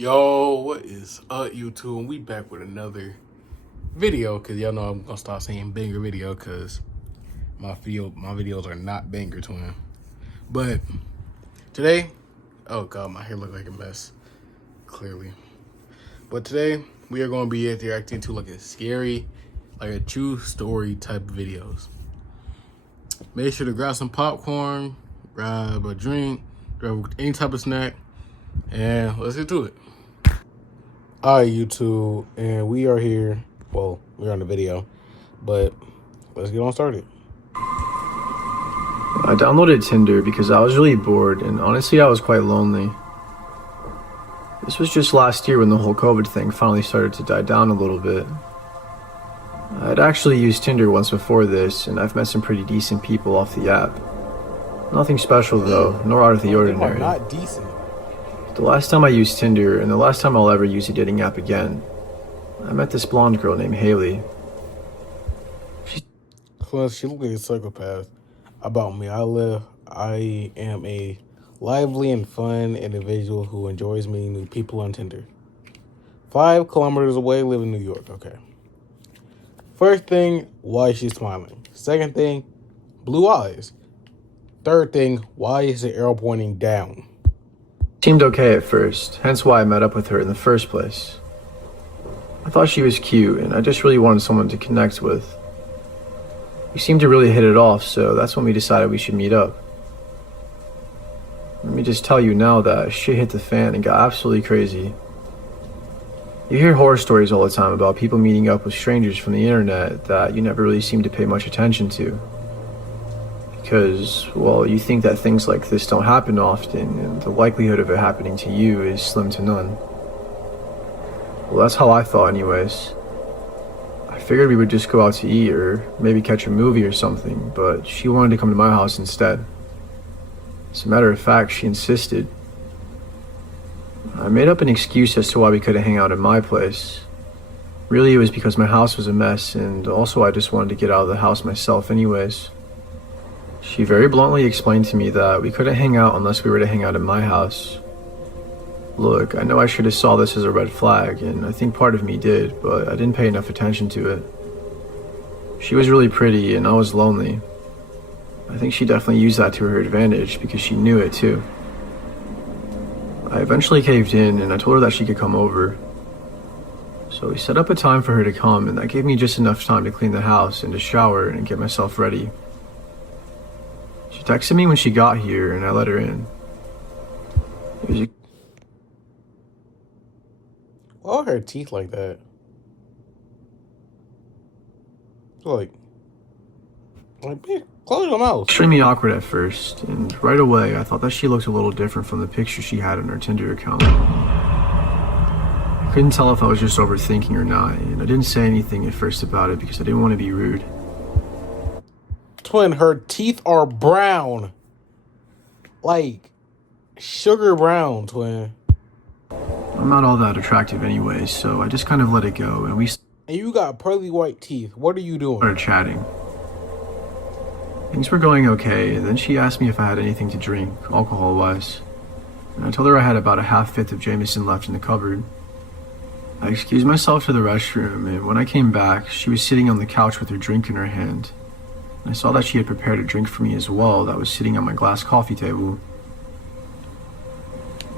Yo, what is up, YouTube? And we back with another video, because y'all know I'm gonna start saying banger video, because my videos are not banger twin. But today, oh god, my hair look like a mess, clearly. But today we are gonna be reacting to like a scary, like a true story type of videos. Make sure to grab some popcorn, grab a drink, grab any type of snack, and let's get to it. Alright, YouTube, and we are here. Well, we're on the video, but let's get on started. I downloaded Tinder because I was really bored, and honestly I was quite lonely. This was just last year when the whole COVID thing finally started to die down a little bit. I'd actually used Tinder once before this, and I've met some pretty decent people off the app. Nothing special though, nor out of the ordinary. Not decent. The last time I used Tinder, and the last time I'll ever use a dating app again, I met this blonde girl named Haley. She looked like a psychopath. About me, I am a lively and fun individual who enjoys meeting new people on Tinder. 5 kilometers away, live in New York. Okay. First thing, why is she smiling? Second thing, blue eyes. Third thing, why is the arrow pointing down? Seemed okay at first, hence why I met up with her in the first place. I thought she was cute, and I just really wanted someone to connect with. We seemed to really hit it off, so that's when we decided we should meet up. Let me just tell you now that shit hit the fan and got absolutely crazy. You hear horror stories all the time about people meeting up with strangers from the internet that you never really seem to pay much attention to. Because, well, you think that things like this don't happen often, and the likelihood of it happening to you is slim to none. Well, that's how I thought anyways. I figured we would just go out to eat or maybe catch a movie or something, but she wanted to come to my house instead. As a matter of fact, she insisted. I made up an excuse as to why we couldn't hang out at my place. Really, it was because my house was a mess, and also I just wanted to get out of the house myself anyways. She very bluntly explained to me that we couldn't hang out unless we were to hang out at my house. Look, I know I should have saw this as a red flag, and I think part of me did, but I didn't pay enough attention to it. She was really pretty, and I was lonely. I think she definitely used that to her advantage, because she knew it too. I eventually caved in, and I told her that she could come over. So we set up a time for her to come, and that gave me just enough time to clean the house and to shower and get myself ready. She texted me when she got here, and I let her in. Why are her teeth like that? Like, bitch, close your mouth. Extremely awkward at first, and right away I thought that she looked a little different from the picture she had on her Tinder account. I couldn't tell if I was just overthinking or not, and I didn't say anything at first about it because I didn't want to be rude. Twin, her teeth are brown. Like, sugar brown, twin. I'm not all that attractive anyway, so I just kind of let it go, and And you got pearly white teeth. What are you doing? started chatting. Things were going okay, and then she asked me if I had anything to drink, alcohol-wise. And I told her I had about a half-fifth of Jameson left in the cupboard. I excused myself to the restroom, and when I came back, she was sitting on the couch with her drink in her hand. I saw that she had prepared a drink for me as well that was sitting on my glass coffee table.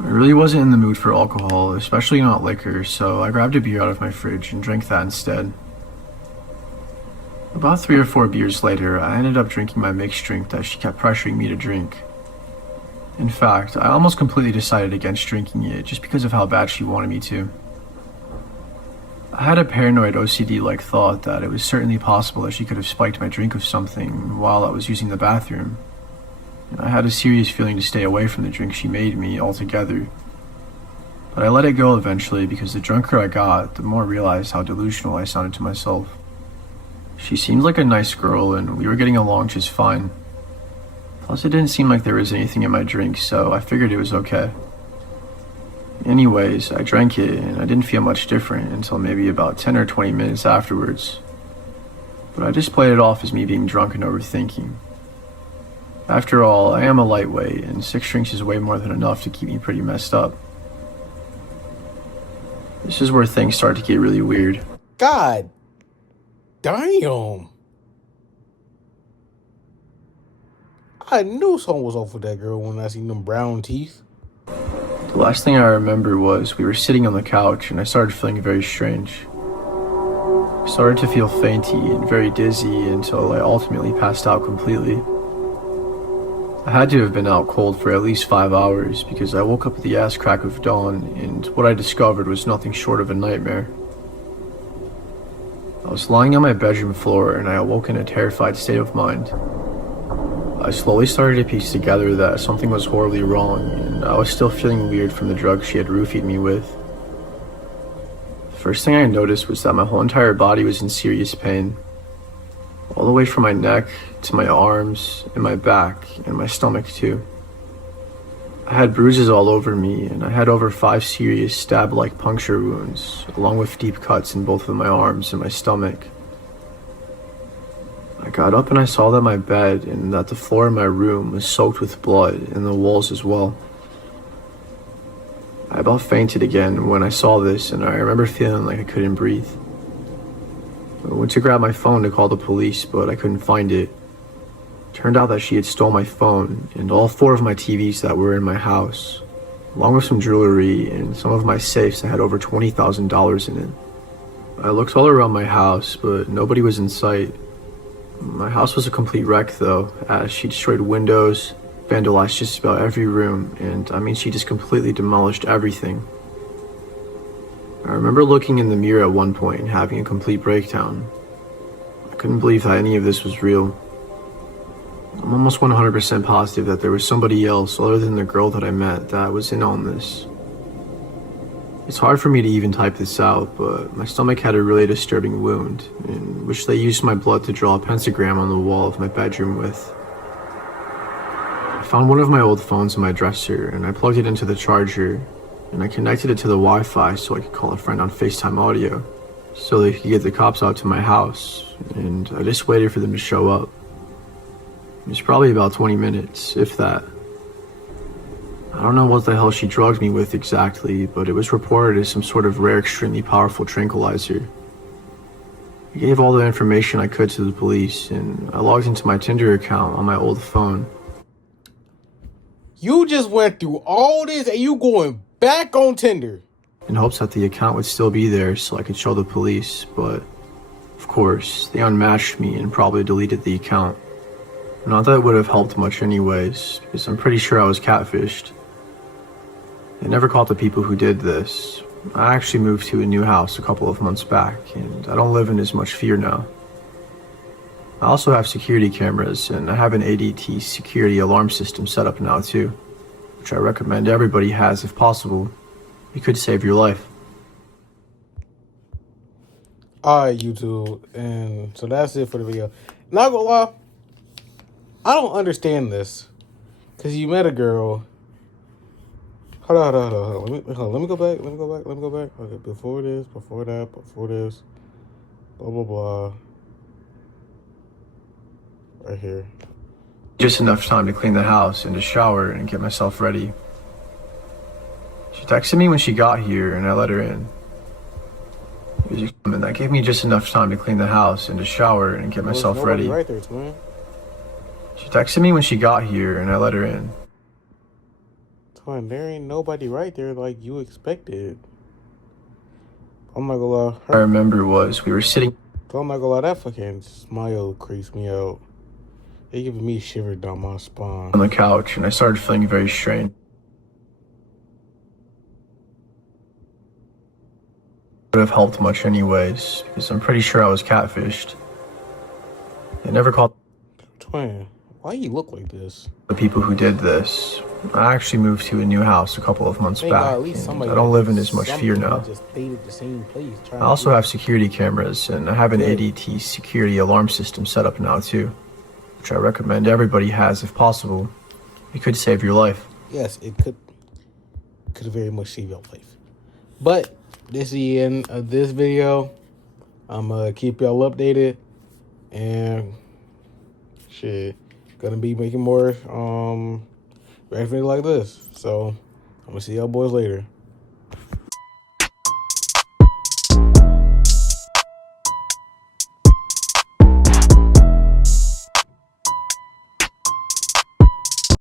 I really wasn't in the mood for alcohol, especially not liquor, so I grabbed a beer out of my fridge and drank that instead. About 3 or 4 beers later, I ended up drinking my mixed drink that she kept pressuring me to drink. In fact, I almost completely decided against drinking it just because of how bad she wanted me to. I had a paranoid OCD-like thought that it was certainly possible that she could have spiked my drink with something while I was using the bathroom. And I had a serious feeling to stay away from the drink she made me altogether. But I let it go eventually because the drunker I got, the more I realized how delusional I sounded to myself. She seemed like a nice girl and we were getting along just fine. Plus it didn't seem like there was anything in my drink, so I figured it was okay. Anyways, I drank it, and I didn't feel much different until maybe about 10 or 20 minutes afterwards. But I just played it off as me being drunk and overthinking. After all, I am a lightweight, and 6 drinks is way more than enough to keep me pretty messed up. This is where things start to get really weird. God damn. I knew something was off with that girl when I seen them brown teeth. The last thing I remember was we were sitting on the couch and I started feeling very strange. I started to feel fainty and very dizzy until I ultimately passed out completely. I had to have been out cold for at least 5 hours because I woke up at the ass crack of dawn and what I discovered was nothing short of a nightmare. I was lying on my bedroom floor and I awoke in a terrified state of mind. I slowly started to piece together that something was horribly wrong and I was still feeling weird from the drugs she had roofied me with. The first thing I noticed was that my whole entire body was in serious pain. All the way from my neck to my arms and my back and my stomach too. I had bruises all over me and I had over 5 serious stab-like puncture wounds, along with deep cuts in both of my arms and my stomach. I got up and I saw that my bed and that the floor in my room was soaked with blood and the walls as well. I about fainted again when I saw this and I remember feeling like I couldn't breathe. I went to grab my phone to call the police, but I couldn't find it. Turned out that she had stolen my phone and all 4 of my TVs that were in my house, along with some jewelry and some of my safes that had over $20,000 in it. I looked all around my house, but nobody was in sight. My house was a complete wreck though, as she destroyed windows, vandalized just about every room, and I mean she just completely demolished everything. I remember looking in the mirror at one point and having a complete breakdown. I couldn't believe that any of this was real. I'm almost 100% positive that there was somebody else other than the girl that I met that was in on this. It's hard for me to even type this out, but my stomach had a really disturbing wound, in which they used my blood to draw a pentagram on the wall of my bedroom with. I found one of my old phones in my dresser, and I plugged it into the charger, and I connected it to the Wi-Fi so I could call a friend on FaceTime audio, so they could get the cops out to my house, and I just waited for them to show up. It was probably about 20 minutes, if that. I don't know what the hell she drugged me with exactly, but it was reported as some sort of rare, extremely powerful tranquilizer. I gave all the information I could to the police, and I logged into my Tinder account on my old phone. You just went through all this and you going back on Tinder? In hopes that the account would still be there so I could show the police, but of course, they unmatched me and probably deleted the account. Not that it would have helped much anyways, because I'm pretty sure I was catfished. They never caught the people who did this. I actually moved to a new house a couple of months back, and I don't live in as much fear now. I also have security cameras, and I have an ADT security alarm system set up now too, which I recommend everybody has if possible. It could save your life. Alright, YouTube, and so that's it for the video. Not gonna lie, I don't understand this, because you met a girl. Hold on. Let me go back. Okay, before this, before that, before this, blah, blah, blah. Right here. Just enough time to clean the house and to shower and get myself ready. She texted me when she got here and I let her in. And that gave me just enough time to clean the house and to shower and get myself ready. Right there, twin. She texted me when she got here and I let her in. Twin, there ain't nobody right there like you expected. I'm not gonna lie. I remember was we were sitting. I'm not gonna lie, that fucking smile creeps me out. It giving me shivers down my spine. On the couch and I started feeling very strange. Would have helped much anyways, because I'm pretty sure I was catfished. They never caught Twin, why you look like this? the people who did this. I actually moved to a new house a couple of months back, and I don't live in as much fear now. I also have security cameras, and I have an ADT security alarm system set up now too, which I recommend everybody has if possible. It could save your life. Yes, it could very much save your life. But this is the end of this video. I'm gonna keep y'all updated, and shit, gonna be making more reactions like this. So I'm gonna see y'all boys later.